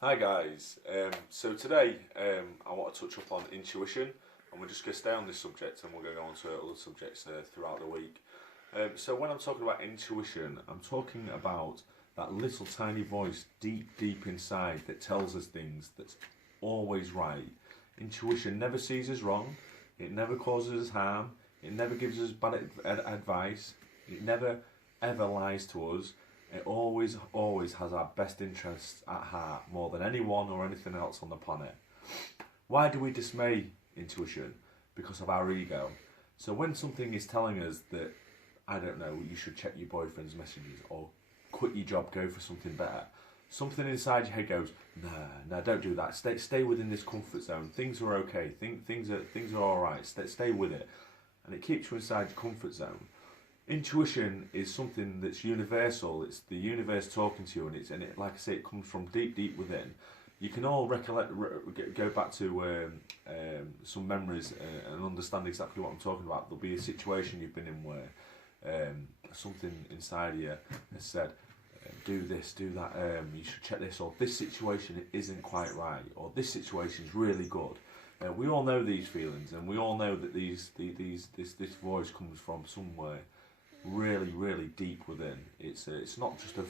Hi guys, so today I want to touch up on intuition, and we're just going to stay on this subject and we're going to go on to other subjects throughout the week. So when I'm talking about intuition, I'm talking about that little tiny voice deep inside that tells us things that's always right. Intuition never sees us wrong, it never causes us harm, it never gives us bad advice, it never ever lies to us. It always has our best interests at heart more than anyone or anything else on the planet. Why do we dismay intuition? Because of our ego. So when something is telling us that, I don't know, you should check your boyfriend's messages or quit your job, go for something better, something inside your head goes, nah, don't do that. Stay within this comfort zone. Things are okay. Things are all right. Stay with it, and it keeps you inside your comfort zone. Intuition is something that's universal. It's the universe talking to you, and it, like I say, it comes from deep within. You can all go back to some memories and understand exactly what I'm talking about. There'll be a situation you've been in where something inside of you has said, do this, do that, you should check this, or this situation isn't quite right, or this situation is really good. We all know these feelings, and we all know that this voice comes from somewhere really deep within. It's not just a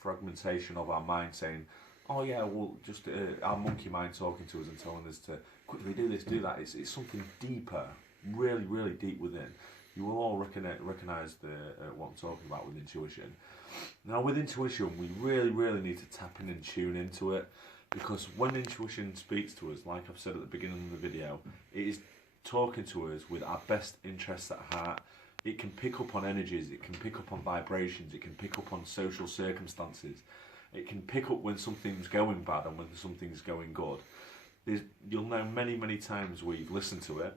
fragmentation of our mind saying, oh yeah, well, just our monkey mind talking to us and telling us to quickly do this, do that. It's something deeper, really deep within. You will all recognise what I'm talking about with intuition. Now, with intuition, we really need to tap in and tune into it, because when intuition speaks to us, like I've said at the beginning of the video, it is talking to us with our best interests at heart. It can pick up on energies, it can pick up on vibrations, it can pick up on social circumstances. It can pick up when something's going bad and when something's going good. You'll know many times where you've listened to it,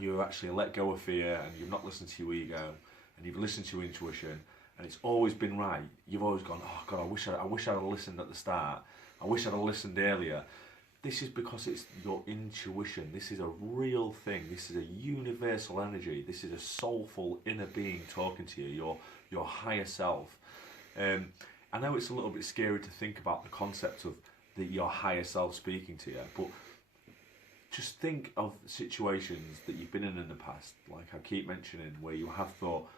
you've actually let go of fear and you've not listened to your ego, and you've listened to your intuition, and it's always been right. You've always gone, oh God, I wish I'd have listened at the start. I wish I'd have listened earlier. This is because it's your intuition. This is a real thing. This is a universal energy. This is a soulful inner being talking to you, your higher self. I know it's a little bit scary to think about the concept of your higher self speaking to you, but just think of situations that you've been in the past, like I keep mentioning, where you have thought,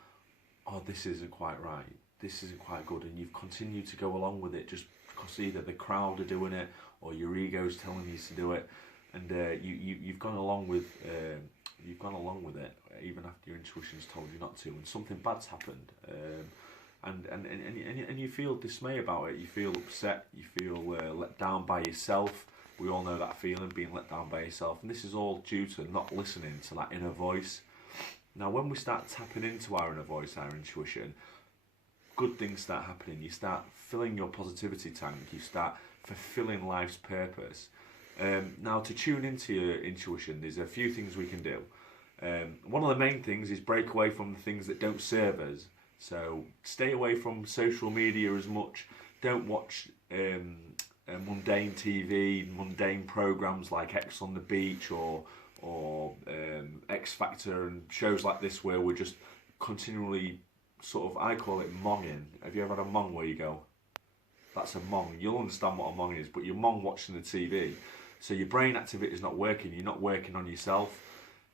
oh, this isn't quite right, this isn't quite good, and you've continued to go along with it just because either the crowd are doing it or your ego's telling you to do it, and you've gone along with it even after your intuition's told you not to, and something bad's happened, and you feel dismay about it. You feel upset. You feel let down by yourself. We all know that feeling, being let down by yourself, and this is all due to not listening to that inner voice. Now, when we start tapping into our inner voice, our intuition, good things start happening. You start filling your positivity tank. You start fulfilling life's purpose. Now, to tune into your intuition, there's a few things we can do. One of the main things is break away from the things that don't serve us. So stay away from social media as much. Don't watch mundane TV, mundane programs like X on the Beach or X Factor and shows like this where we're just continually sort of, I call it monging. Have you ever had a mong where you go, that's a mong? You'll understand what a mong is, but you're mong watching the TV. So your brain activity is not working, you're not working on yourself.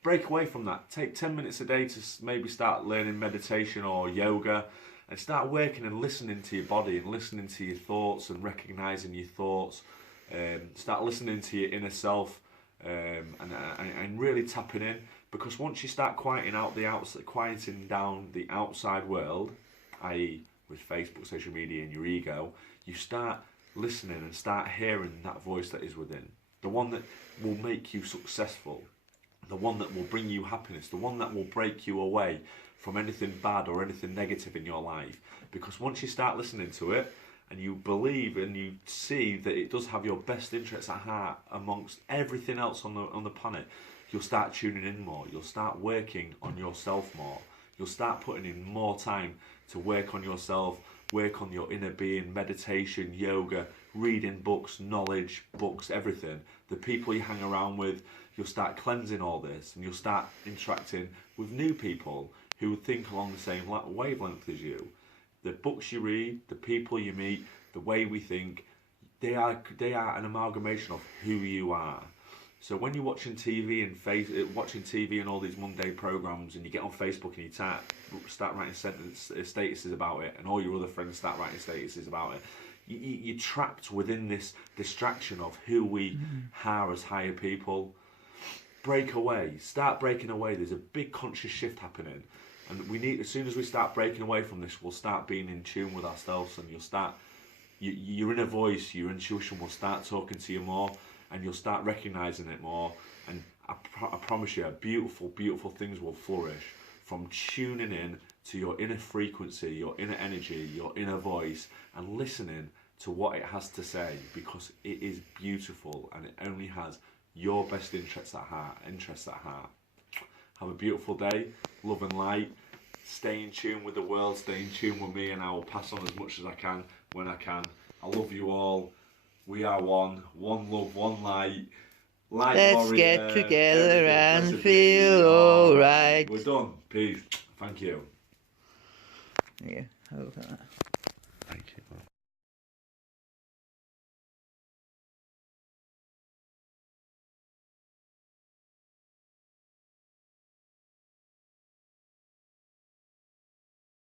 Break away from that. Take 10 minutes a day to maybe start learning meditation or yoga, and start working and listening to your body and listening to your thoughts and recognising your thoughts. Start listening to your inner self, and really tapping in, because once you start quieting down the outside world, i.e. with Facebook, social media and your ego, you start listening and start hearing that voice that is within, the one that will make you successful, the one that will bring you happiness, the one that will break you away from anything bad or anything negative in your life. Because once you start listening to it and you believe and you see that it does have your best interests at heart amongst everything else on the planet, you'll start tuning in more. You'll start working on yourself more. You'll start putting in more time to work on yourself, work on your inner being, meditation, yoga, reading books, knowledge, books, everything. The people you hang around with, you'll start cleansing all this, and you'll start interacting with new people who think along the same wavelength as you. The books you read, the people you meet, the way we think, they are an amalgamation of who you are. So when you're watching TV and all these mundane programs, and you get on Facebook and you start writing statuses about it, and all your other friends start writing statuses about it, you're trapped within this distraction of who we are as higher people. Break away. Start breaking away. There's a big conscious shift happening, and we need. As soon as we start breaking away from this, we'll start being in tune with ourselves, and you'll start. Your inner voice, your intuition will start talking to you more, and you'll start recognising it more. And I promise you, beautiful, beautiful things will flourish from tuning in to your inner frequency, your inner energy, your inner voice, and listening to what it has to say, because it is beautiful and it only has your best interests at heart. Have a beautiful day, love and light. Stay in tune with the world, stay in tune with me, and I will pass on as much as I can when I can. I love you all. We are one love, one light. Let's warrior, get together and feel alright. We're done. Peace. Thank you. Yeah, I love that. Thank you.